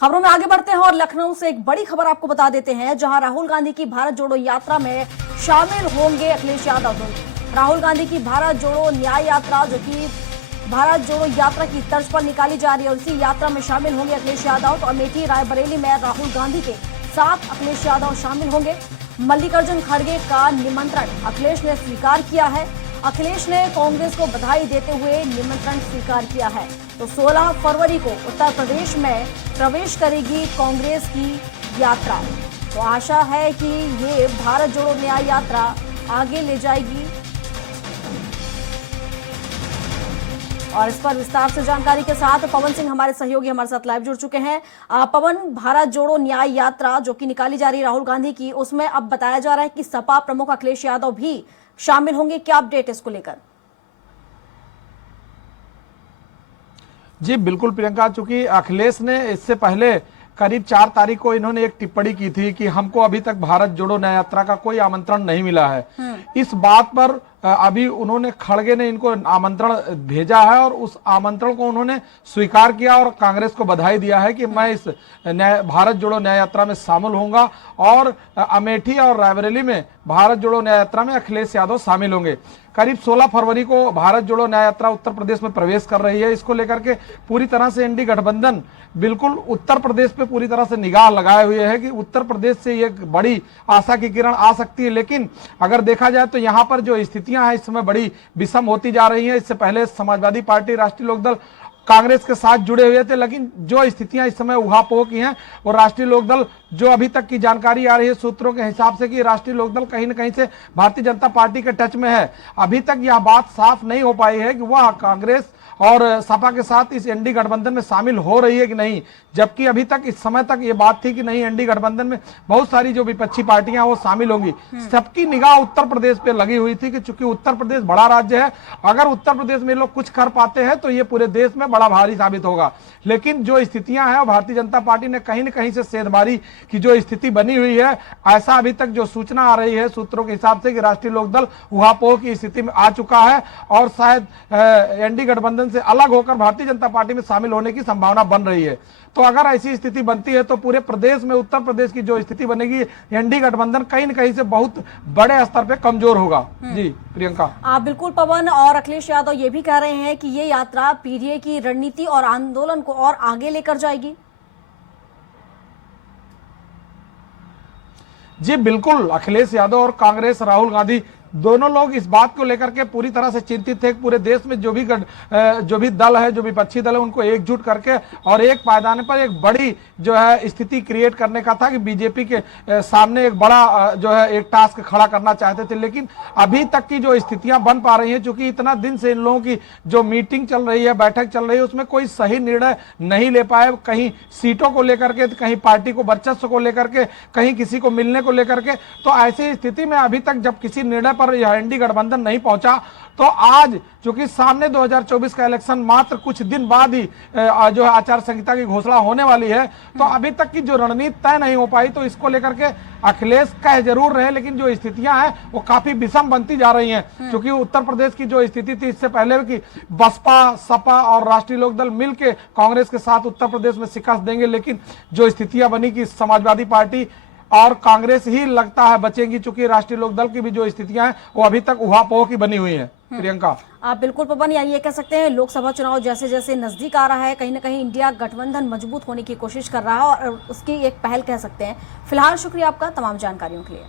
खबरों में आगे बढ़ते हैं और लखनऊ से एक बड़ी खबर आपको बता देते हैं, जहां राहुल गांधी की भारत जोड़ो यात्रा में शामिल होंगे अखिलेश यादव। राहुल गांधी की भारत जोड़ो न्याय यात्रा, जो कि भारत जोड़ो यात्रा की तर्ज पर निकाली जा रही है, और इसी यात्रा में शामिल होंगे अखिलेश यादव। तो अमेठी रायबरेली में राहुल गांधी के साथ अखिलेश यादव शामिल होंगे। मल्लिकार्जुन खड़गे का निमंत्रण अखिलेश ने स्वीकार किया है। अखिलेश ने कांग्रेस को बधाई देते हुए निमंत्रण स्वीकार किया है। तो 16 फरवरी को उत्तर प्रदेश में प्रवेश करेगी कांग्रेस की यात्रा। तो आशा है कि ये भारत जोड़ो न्याय यात्रा आगे ले जाएगी। और इस पर विस्तार से जानकारी के साथ पवन सिंह हमारे सहयोगी हमारे साथ लाइव जुड़ चुके हैं। पवन, भारत जोड़ो न्याय यात्रा जो कि निकाली जा रही है राहुल गांधी की, उसमें अब बताया जा रहा है कि सपा प्रमुख अखिलेश यादव भी शामिल होंगे। क्या अपडेट है इसको लेकर? जी बिल्कुल प्रियंका, चूंकि अखिलेश ने इससे पहले करीब 4 तारीख को इन्होंने एक टिप्पणी की थी कि हमको अभी तक भारत जोड़ो न्याय यात्रा का कोई आमंत्रण नहीं मिला है। इस बात पर अभी उन्होंने खड़गे ने इनको आमंत्रण भेजा है और उस आमंत्रण को उन्होंने स्वीकार किया और कांग्रेस को बधाई दिया है कि मैं इस भारत जोड़ो न्याय यात्रा में शामिल होऊंगा। और अमेठी और रायबरेली में भारत जोड़ो न्याय यात्रा में अखिलेश यादव शामिल होंगे। करीब 16 फरवरी को भारत जोड़ो न्याय यात्रा उत्तर प्रदेश में प्रवेश कर रही है। इसको लेकर के पूरी तरह से एनडीए गठबंधन बिल्कुल उत्तर प्रदेश पे पूरी तरह से निगाह लगाए हुए है कि उत्तर प्रदेश से ये बड़ी आशा की किरण आ सकती है। लेकिन अगर देखा जाए तो यहाँ पर जो स्थितियां हैं इस समय बड़ी विषम होती जा रही हैं। इससे पहले समाजवादी पार्टी, राष्ट्रीय लोकदल कांग्रेस के साथ जुड़े हुए थे, लेकिन जो स्थितियां इस समय उहापोह की हैं वो राष्ट्रीय लोकदल, जो अभी तक की जानकारी आ रही है सूत्रों के हिसाब से कि राष्ट्रीय लोकदल कहीं न कहीं से भारतीय जनता पार्टी के टच में है। अभी तक यह बात साफ नहीं हो पाई है कि वह कांग्रेस और सपा के साथ इस एनडीए गठबंधन में शामिल हो रही है कि नहीं, जबकि अभी तक इस समय तक ये बात थी कि नहीं, एनडीए गठबंधन में बहुत सारी जो विपक्षी पार्टियां वो शामिल होंगी। सबकी निगाह उत्तर प्रदेश पे लगी हुई थी कि चूंकि उत्तर प्रदेश बड़ा राज्य है, अगर उत्तर प्रदेश में लोग कुछ कर पाते हैं तो ये पूरे देश में बड़ा भारी साबित होगा। लेकिन जो स्थितियां हैं भारतीय जनता पार्टी ने कहीं न कहीं से सेंधमारी की जो स्थिति बनी हुई है, ऐसा अभी तक जो सूचना आ रही है सूत्रों के हिसाब से कि राष्ट्रीय लोकदल उहापोह की स्थिति में आ चुका है और शायद एनडीए गठबंधन से अलग होकर भारतीय जनता पार्टी में शामिल होने की संभावना बन रही है। तो अगर ऐसी स्थिति बनती है तो पूरे प्रदेश में उत्तर प्रदेश की जो स्थिति बनेगी, एनडीए गठबंधन कहीं न कहीं से बहुत बड़े स्तर पे कमजोर होगा। जी प्रियंका। बिल्कुल पवन, और अखिलेश यादव ये भी कह रहे हैं कि ये यात्रा पीडीए की रणनीति और आंदोलन को और आगे लेकर जाएगी। जी बिल्कुल, अखिलेश यादव और कांग्रेस, राहुल गांधी दोनों लोग इस बात को लेकर के पूरी तरह से चिंतित थे। पूरे देश में जो भी दल है, जो विपक्षी दल है, उनको एकजुट करके और एक पायदान पर एक बड़ी जो है स्थिति क्रिएट करने का था कि बीजेपी के सामने एक बड़ा जो है एक टास्क खड़ा करना चाहते थे। लेकिन अभी तक की जो स्थितियां बन पा रही हैं, चूंकि इतना दिन से इन लोगों की जो मीटिंग चल रही है, बैठक चल रही है, उसमें कोई सही निर्णय नहीं ले पाए। कहीं सीटों को लेकर के, कहीं पार्टी को वर्चस्व को लेकर के, कहीं किसी को मिलने को लेकर के। तो ऐसी स्थिति में अभी तक जब किसी निर्णय पर यह एनडीए गठबंधन नहीं पहुंचा, तो आज चूंकि सामने 2024 का इलेक्शन मात्र कुछ दिन बाद ही जो है आचार संहिता की घोषणा होने वाली है, तो अभी तक की जो रणनीति तय नहीं हो पाई। तो इसको लेकर के अखिलेश कह जरूर रहे, लेकिन जो स्थितियां हैं वो काफी विषम बनती जा रही हैं। क्योंकि उत्तर प्रदेश की जो स्थिति थी इससे पहले कि बसपा, सपा और राष्ट्रीय लोकदल मिलकर कांग्रेस के साथ उत्तर प्रदेश में शिकस्त देंगे, लेकिन जो स्थितियां बनी कि समाजवादी पार्टी और कांग्रेस ही लगता है बचेंगी, चूंकि राष्ट्रीय लोकदल की भी जो स्थितियां हैं वो अभी तक उहापोह की बनी हुई हैं। प्रियंका। आप बिल्कुल पवन, यानी ये कह सकते हैं लोकसभा चुनाव जैसे जैसे नजदीक आ रहा है, कहीं ना कहीं इंडिया गठबंधन मजबूत होने की कोशिश कर रहा है और उसकी एक पहल कह सकते हैं। फिलहाल शुक्रिया आपका तमाम जानकारियों के लिए।